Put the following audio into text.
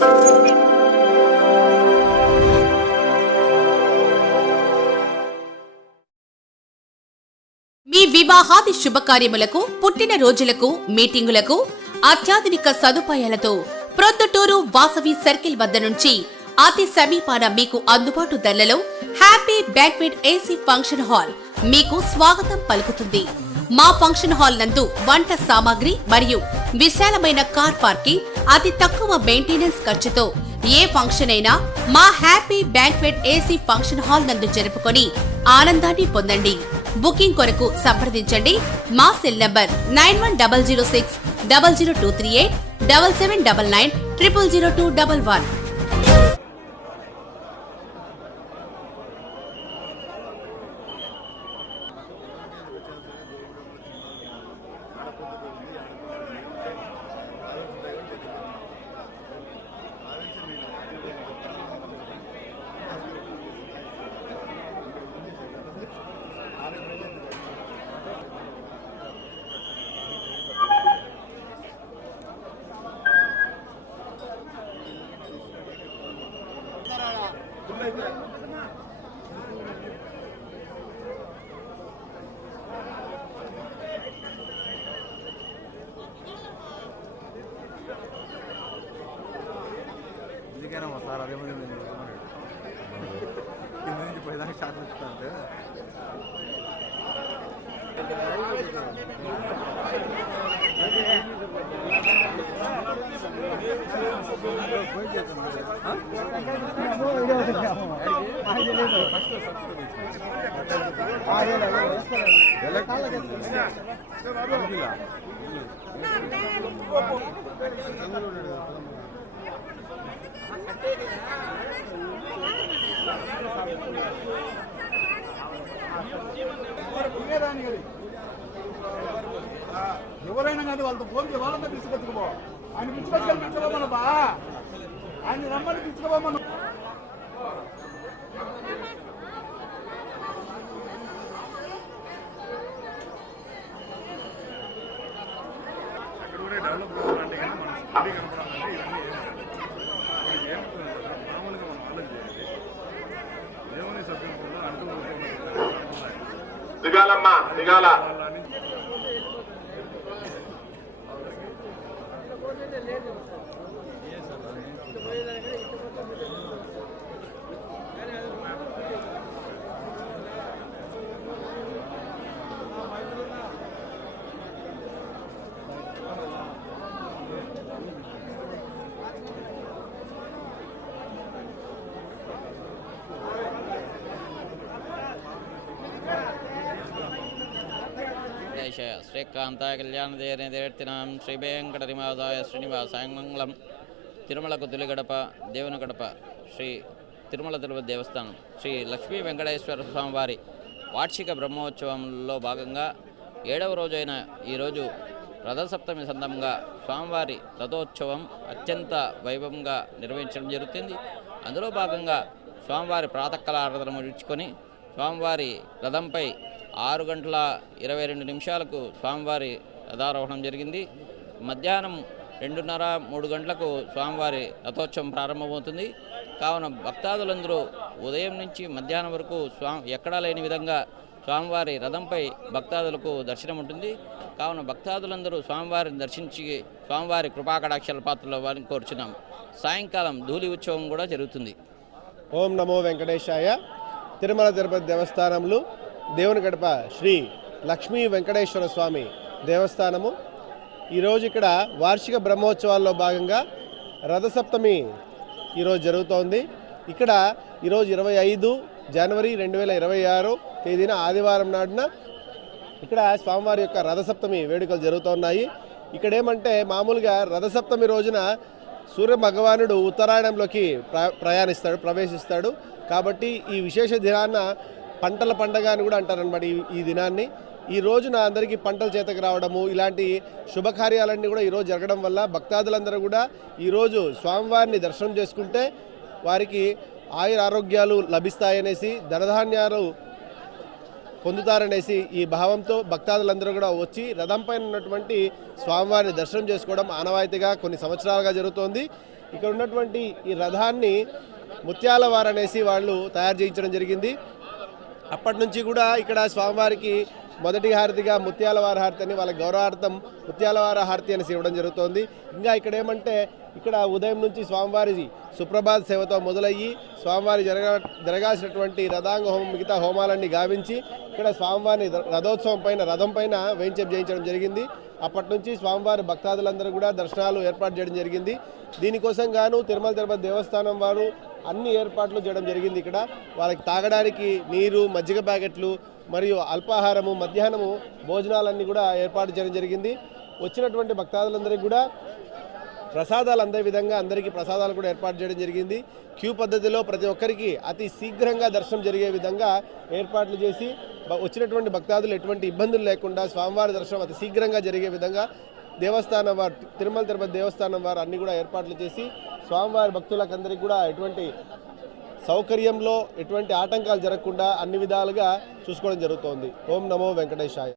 మీ వివాహాది శుభకార్యములకు, పుట్టిన రోజులకు, మీటింగులకు అత్యాధునిక సదుపాయాలతో ప్రొద్దుటూరు వాసవి సర్కిల్ వద్ద నుంచి అతి సమీపాన మీకు అందుబాటు ధరలలో happy banquet AC function hall మీకు స్వాగతం పలుకుతుంది. మా ఫంక్షన్ హాల్ నందు వంట సామాగ్రి మరియు విశాలమైన కార్ పార్కింగ్, అతి తక్కువ మెయింటెనెన్స్ ఖర్చుతో ఏ ఫంక్షన్ అయినా మా happy banquet AC function hall నందు జరుపుకొని ఆనందాన్ని పొందండి. బుకింగ్ కొరకు సంప్రదించండి. మా సెల్ నంబర్ 9160600238 7799 000211. సార్ అదే కింద నుంచి పోయేదాకా షాట్ వచ్చుకుంటే ఎవరైనా కానీ వాళ్ళతో ఫోన్ వాళ్ళంతా పిలుచుకొచ్చుకోబో, ఆయన పిలుచుకోమను బా, ఆయన రమ్మని పిలుచుకోమను. డెవలప్ కావాలంటే కానీ మనం స్టడీ కనపడాలంటే ఇవన్నీ మామూలుగా మనం ఆలోచించాలి. దేవుని సభ్యులు అంటూ దిగాలమ్మా దిగాల శ్రీకాంతాయ కళ్యాణదేర్తినాం శ్రీ వెంకటనివాసాయ శ్రీనివాసాయ మంగళం. తిరుమలకు తొలిగడప దేవుని గడప శ్రీ తిరుమల తిరుపతి దేవస్థానం శ్రీ లక్ష్మీ వెంకటేశ్వర స్వామి వారి వార్షిక బ్రహ్మోత్సవంలో భాగంగా 7వ రోజైన ఈరోజు రథసప్తమి సందర్భంగా స్వామివారి రథోత్సవం అత్యంత వైభవంగా నిర్వహించడం జరుగుతుంది. అందులో భాగంగా స్వామివారి ప్రాతకాలారాధన ముగించుకొని స్వామివారి రథంపై 6:22 స్వామివారి రథారోహణం జరిగింది. మధ్యాహ్నం 2:30-3 గంటలకు స్వామివారి రథోత్సవం ప్రారంభమవుతుంది. కావున భక్తాదులందరూ ఉదయం నుంచి మధ్యాహ్నం వరకు ఎక్కడా లేని విధంగా స్వామివారి రథంపై భక్తాదులకు దర్శనం ఉంటుంది. కావున భక్తాదులందరూ స్వామివారిని దర్శించి స్వామివారి కృపాకటాక్షల పాత్రలో వారిని కోరుచున్నాం. సాయంకాలం ధూళి ఉత్సవం కూడా జరుగుతుంది. ఓం నమో వెంకటేశాయ. తిరుమల తిరుపతి దేవస్థానంలో దేవుని గడప శ్రీ లక్ష్మీ వెంకటేశ్వర స్వామి దేవస్థానము. ఈరోజు ఇక్కడ వార్షిక బ్రహ్మోత్సవాల్లో భాగంగా రథసప్తమి ఈరోజు జరుగుతోంది. ఇక్కడ ఈరోజు 25 జనవరి 2026 తేదీన ఆదివారం నాడున ఇక్కడ స్వామివారి యొక్క రథసప్తమి వేడుకలు జరుగుతున్నాయి. ఇక్కడ ఏమంటే మామూలుగా రథసప్తమి రోజున సూర్య భగవానుడు ఉత్తరాయణంలోకి ప్రవేశిస్తాడు. కాబట్టి ఈ విశేష దినాన్న పంటల పండగ అని కూడా అంటారనమాట. ఈ దినాన్ని ఈ రోజున అందరికీ పంటలు చేతకు రావడము, ఇలాంటి శుభకార్యాలన్నీ కూడా ఈరోజు జరగడం వల్ల భక్తాదులందరూ కూడా ఈరోజు స్వామివారిని దర్శనం చేసుకుంటే వారికి ఆయుర ఆరోగ్యాలు లభిస్తాయనేసి, ధనధాన్యాలు పొందుతారనేసి ఈ భావంతో భక్తాదులందరూ కూడా వచ్చి రథం పైన ఉన్నటువంటి స్వామివారిని దర్శనం చేసుకోవడం ఆనవాయితీగా కొన్ని సంవత్సరాలుగా జరుగుతోంది. ఇక్కడ ఉన్నటువంటి ఈ రథాన్ని ముత్యాలవార అనేసి వాళ్ళు తయారు చేయించడం జరిగింది. అప్పటి నుంచి కూడా ఇక్కడ స్వామివారికి మొదటి హారతిగా ముత్యాలవార హారతి అని వాళ్ళ గౌరవార్థం ముత్యాలవార హారతి అనేసి ఇవ్వడం జరుగుతోంది. ఇంకా ఇక్కడ ఏమంటే ఇక్కడ ఉదయం నుంచి స్వామివారి సుప్రభాత్ సేవతో మొదలయ్యి స్వామివారి జరగాల్సినటువంటి రథాంగ హోమం మిగతా హోమాలన్నీ గావించి ఇక్కడ స్వామివారిని రథోత్సవం పైన రథం పైన వేంచేపు చేయించడం జరిగింది. అప్పటి నుంచి స్వామివారి భక్తాదులందరూ కూడా దర్శనాలు ఏర్పాటు చేయడం జరిగింది. దీనికోసం గాను తిరుమల తిరుపతి దేవస్థానం వారు అన్ని ఏర్పాట్లు చేయడం జరిగింది. ఇక్కడ వాళ్ళకి తాగడానికి నీరు, మజ్జిగ ప్యాకెట్లు మరియు అల్పాహారము, మధ్యాహ్నము భోజనాలన్నీ కూడా ఏర్పాటు చేయడం జరిగింది. వచ్చినటువంటి భక్తాదులందరికీ కూడా ప్రసాదాలు అందే విధంగా అందరికీ ప్రసాదాలు కూడా ఏర్పాటు చేయడం జరిగింది. క్యూ పద్ధతిలో ప్రతి ఒక్కరికి అతి శీఘ్రంగా దర్శనం జరిగే విధంగా ఏర్పాట్లు చేసి వచ్చినటువంటి భక్తాదులు ఎటువంటి ఇబ్బందులు లేకుండా స్వామివారి దర్శనం అతి శీఘ్రంగా జరిగే విధంగా దేవస్థానం వారు తిరుమల తిరుపతి దేవస్థానం వారు అన్ని కూడా ఏర్పాట్లు చేసి స్వామివారి భక్తులకందరికీ కూడా ఎటువంటి సౌకర్యంలో ఎటువంటి ఆటంకాలు జరగకుండా అన్ని విధాలుగా చూసుకోవడం జరుగుతోంది. ఓం నమో వెంకటేశాయ.